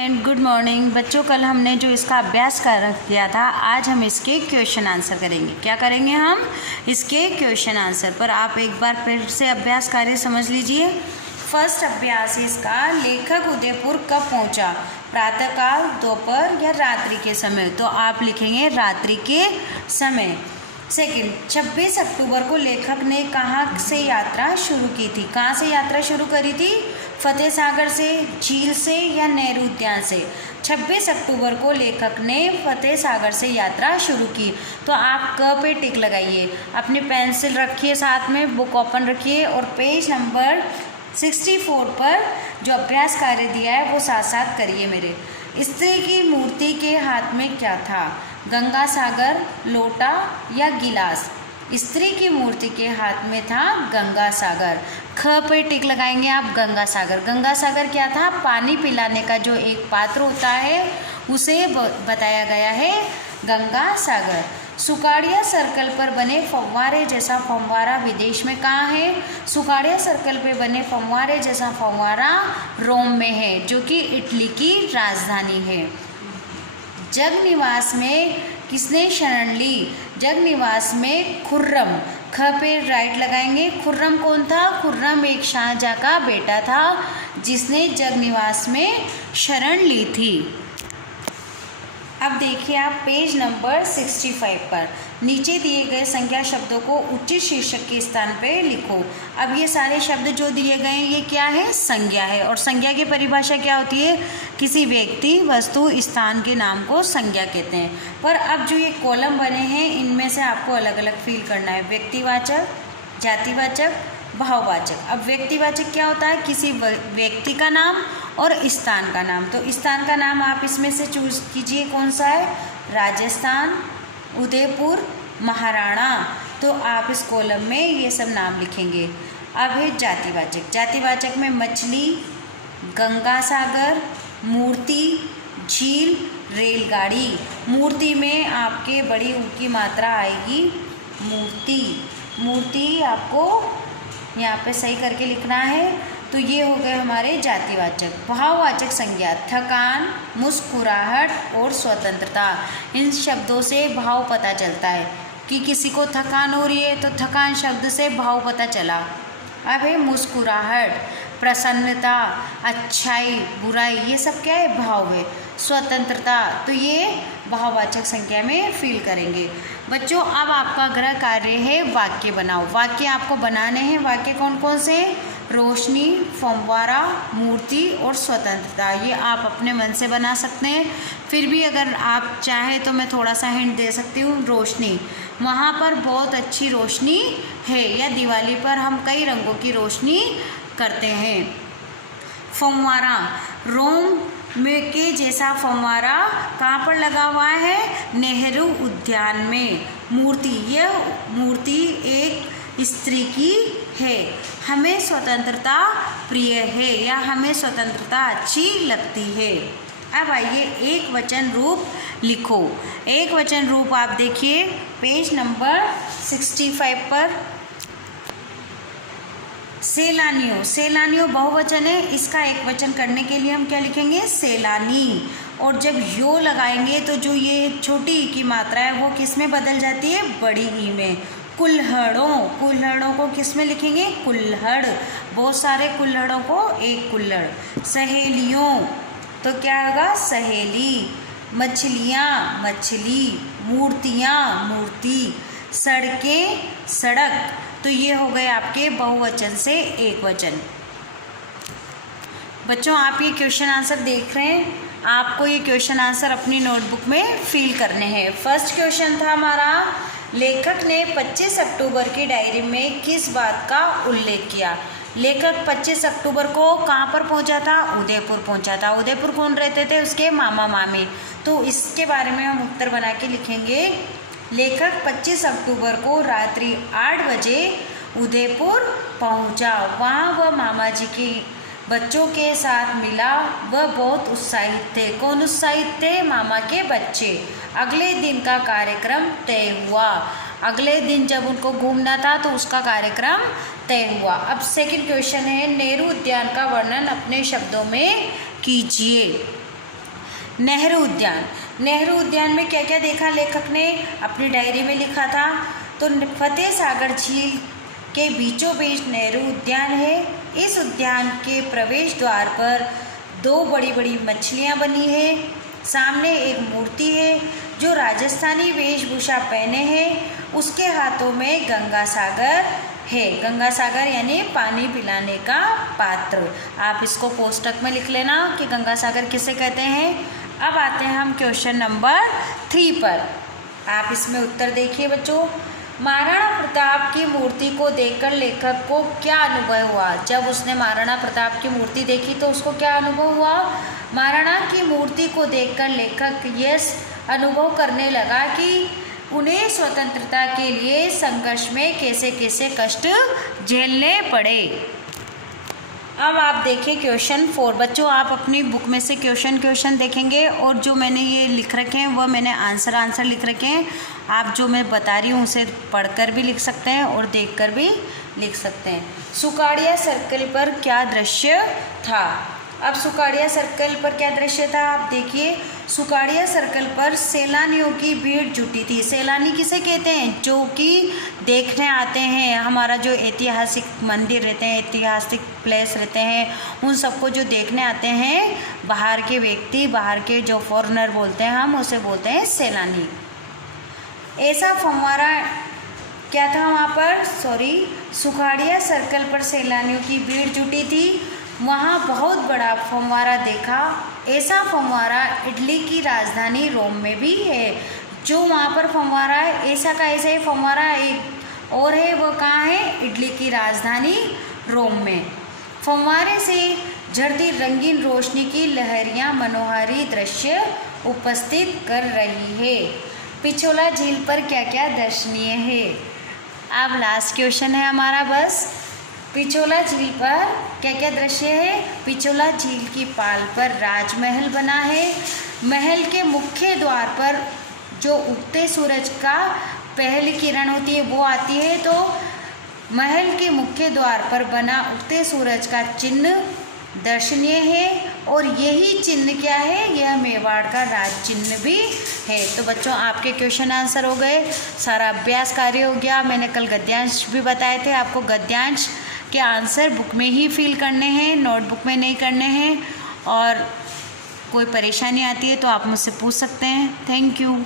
And good morning बच्चों। कल हमने जो इसका अभ्यास कर किया था, आज हम इसके क्वेश्चन आंसर करेंगे। क्या करेंगे हम? इसके क्वेश्चन आंसर पर आप एक बार फिर से अभ्यास कार्य समझ लीजिए। फर्स्ट अभ्यास इसका, लेखक उदयपुर कब पहुंचा? प्रातःकाल, दोपहर या रात्रि के समय? तो आप लिखेंगे रात्रि के समय। सेकंड, 26 अक्टूबर को लेखक ने कहाँ से यात्रा शुरू की थी? कहाँ से यात्रा शुरू करी थी? फतेह सागर से, झील से या नेहरू उद्यान से? 26 अक्टूबर को लेखक ने फतेह सागर से यात्रा शुरू की। तो आप क पे टिक लगाइए, अपनी पेंसिल रखिए साथ में, बुक ओपन रखिए और पेज नंबर 64 पर जो अभ्यास कार्य दिया है वो साथ साथ करिए मेरे। स्त्री की मूर्ति के हाथ में क्या था? गंगा सागर, लोटा या गिलास? स्त्री की मूर्ति के हाथ में था गंगा सागर। ख पे टिक लगाएंगे आप, गंगा सागर। गंगा सागर क्या था? पानी पिलाने का जो एक पात्र होता है उसे बताया गया है गंगा सागर। सुकाड़िया सर्कल पर बने फव्वारे जैसा फव्वारा विदेश में कहाँ है? सुकाड़िया सर्कल पे बने फव्वारे जैसा फव्वारा रोम में है, जो कि इटली की राजधानी है। जगनिवास में किसने शरण ली? जगनिवास में खुर्रम। ख पे राइट लगाएंगे। खुर्रम कौन था? खुर्रम एक शाहजहाँ का बेटा था जिसने जगनिवास में शरण ली थी। अब देखिए आप पेज नंबर 65 पर नीचे दिए गए संज्ञा शब्दों को उचित शीर्षक के स्थान पे लिखो। अब ये सारे शब्द जो दिए गए हैं ये क्या है? संज्ञा है। और संज्ञा की परिभाषा क्या होती है? किसी व्यक्ति, वस्तु, स्थान के नाम को संज्ञा कहते हैं। पर अब जो ये कॉलम बने हैं इनमें से आपको अलग अलग फील करना है। व्यक्तिवाचक, जातिवाचक, भाववाचक। अब व्यक्तिवाचक क्या होता है? किसी व्यक्ति का नाम और स्थान का नाम। तो स्थान का नाम आप इसमें से चूज कीजिए, कौन सा है? राजस्थान, उदयपुर, महाराणा। तो आप इस कॉलम में ये सब नाम लिखेंगे। अब है जातिवाचक। जातिवाचक में मछली, गंगा सागर, मूर्ति, झील, रेलगाड़ी। मूर्ति में आपके बड़ी ऊ की मात्रा आएगी मूर्ति। मूर्ति आपको यहाँ पे सही करके लिखना है। तो ये हो गए हमारे जातिवाचक। भाववाचक संज्ञा, थकान, मुस्कुराहट और स्वतंत्रता। इन शब्दों से भाव पता चलता है कि किसी को थकान हो रही है, तो थकान शब्द से भाव पता चला। अब है मुस्कुराहट, प्रसन्नता, अच्छाई, बुराई, ये सब क्या है? भाव है। स्वतंत्रता, तो ये भाववाचक संज्ञा में फील करेंगे। बच्चों अब आपका गृह कार्य है वाक्य बनाओ। वाक्य आपको बनाने हैं। वाक्य कौन कौन से? रोशनी, फव्वारा, मूर्ति और स्वतंत्रता। ये आप अपने मन से बना सकते हैं। फिर भी अगर आप चाहें तो मैं थोड़ा सा हिंट दे सकती हूँ। रोशनी, वहाँ पर बहुत अच्छी रोशनी है, या दिवाली पर हम कई रंगों की रोशनी करते हैं। फव्वारा, रोम में के जैसा फव्वारा कहाँ पर लगा हुआ है? नेहरू उद्यान में। मूर्ति, यह मूर्ति एक स्त्री की है। हमें स्वतंत्रता प्रिय है, या हमें स्वतंत्रता अच्छी लगती है। अब आइए एक वचन रूप लिखो। एक वचन रूप आप देखिए पेज नंबर 65 पर। सैलानियों, सैलानियों बहुवचन है, इसका एक वचन करने के लिए हम क्या लिखेंगे? सैलानी। और जब यो लगाएंगे तो जो ये छोटी ई की मात्रा है वो किस में बदल जाती है? बड़ी ई में। कुल्हड़ों, कुल्हड़ों को किस में लिखेंगे? कुल्हड़। बहुत सारे कुल्हड़ों को एक कुल्हड़। सहेलियों, तो क्या होगा? सहेली। मछलियाँ, मछली। मूर्तियाँ, मूर्ति। सड़कें, सड़क। तो ये हो गए आपके बहुवचन से एक वचन। बच्चों आप ये क्वेश्चन आंसर देख रहे हैं, आपको ये क्वेश्चन आंसर अपनी नोटबुक में फिल करने हैं। फर्स्ट क्वेश्चन था हमारा, लेखक ने 25 अक्टूबर की डायरी में किस बात का उल्लेख किया? लेखक 25 अक्टूबर को कहाँ पर पहुँचा था? उदयपुर पहुँचा था। उदयपुर कौन रहते थे? उसके मामा मामी। तो इसके बारे में हम उत्तर बना के लिखेंगे। लेखक 25 अक्टूबर को रात्रि 8 बजे उदयपुर पहुंचा। वहाँ वह मामा जी के बच्चों के साथ मिला। वह बहुत उत्साहित थे। कौन उत्साहित थे? मामा के बच्चे। अगले दिन का कार्यक्रम तय हुआ। अगले दिन जब उनको घूमना था तो उसका कार्यक्रम तय हुआ। अब सेकंड क्वेश्चन है, नेहरू उद्यान का वर्णन अपने शब्दों में कीजिए। नेहरू उद्यान। नेहरू उद्यान में क्या क्या देखा लेखक ने अपनी डायरी में लिखा था। तो फतेह सागर झील के बीचों बीच नेहरू उद्यान है। इस उद्यान के प्रवेश द्वार पर 2 बड़ी बड़ी मछलियाँ बनी है। सामने एक मूर्ति है जो राजस्थानी वेशभूषा पहने है। उसके हाथों में गंगा सागर है। गंगा सागर यानी पानी पिलाने का पात्र। आप इसको कोष्टक में लिख लेना कि गंगा सागर किसे कहते हैं। अब आते हैं हम क्वेश्चन नंबर 3 पर। आप इसमें उत्तर देखिए बच्चों। महाराणा प्रताप की मूर्ति को देखकर लेखक को क्या अनुभव हुआ। जब उसने महाराणा प्रताप की मूर्ति देखी तो उसको क्या अनुभव हुआ। महाराणा की मूर्ति को देखकर लेखक यह अनुभव करने लगा कि उन्हें स्वतंत्रता के लिए संघर्ष में कैसे कैसे कष्ट झेलने पड़े। अब आप देखिए क्वेश्चन 4। बच्चों आप अपनी बुक में से क्वेश्चन देखेंगे और जो मैंने ये लिख रखे हैं वह मैंने आंसर लिख रखे हैं। आप जो मैं बता रही हूँ उसे पढ़कर भी लिख सकते हैं और देखकर भी लिख सकते हैं। सुकाड़िया सर्कल पर क्या दृश्य था। अब सुकाड़िया सर्कल पर क्या दृश्य था आप देखिए। सुकाड़िया सर्कल पर सैलानियों की भीड़ जुटी थी। सैलानी किसे कहते हैं, जो कि देखने आते हैं। हमारा जो ऐतिहासिक मंदिर रहते हैं, ऐतिहासिक प्लेस रहते हैं, उन सबको जो देखने आते हैं बाहर के व्यक्ति, बाहर के जो फॉरेनर बोलते हैं हम उसे बोलते हैं सैलानी। ऐसा फव्वारा क्या था वहाँ पर, सुकाड़िया सर्कल पर सैलानियों की भीड़ जुटी थी। वहाँ बहुत बड़ा फव्वारा देखा। ऐसा फव्वारा इटली की राजधानी रोम में भी है। जो वहाँ पर फव्वारा है ऐसा का ऐसा ही फव्वारा एक और है, वो कहाँ है, इटली की राजधानी रोम में। फव्वारे से झड़ती रंगीन रोशनी की लहरियाँ मनोहारी दृश्य उपस्थित कर रही है। पिछोला झील पर क्या क्या दर्शनीय है। अब लास्ट क्वेश्चन है हमारा बस। पिछोला झील पर क्या क्या दृश्य है। पिछोला झील की पाल पर राजमहल बना है। महल के मुख्य द्वार पर जो उगते सूरज का पहली किरण होती है वो आती है। तो महल के मुख्य द्वार पर बना उगते सूरज का चिन्ह दर्शनीय है। और यही चिन्ह क्या है, यह मेवाड़ का राज चिन्ह भी है। तो बच्चों आपके क्वेश्चन आंसर हो गए, सारा अभ्यास कार्य हो गया। मैंने कल गद्यांश भी बताए थे, आपको गद्यांश के आंसर बुक में ही फिल करने हैं, नोटबुक में नहीं करने हैं। और कोई परेशानी आती है तो आप मुझसे पूछ सकते हैं। Thank you.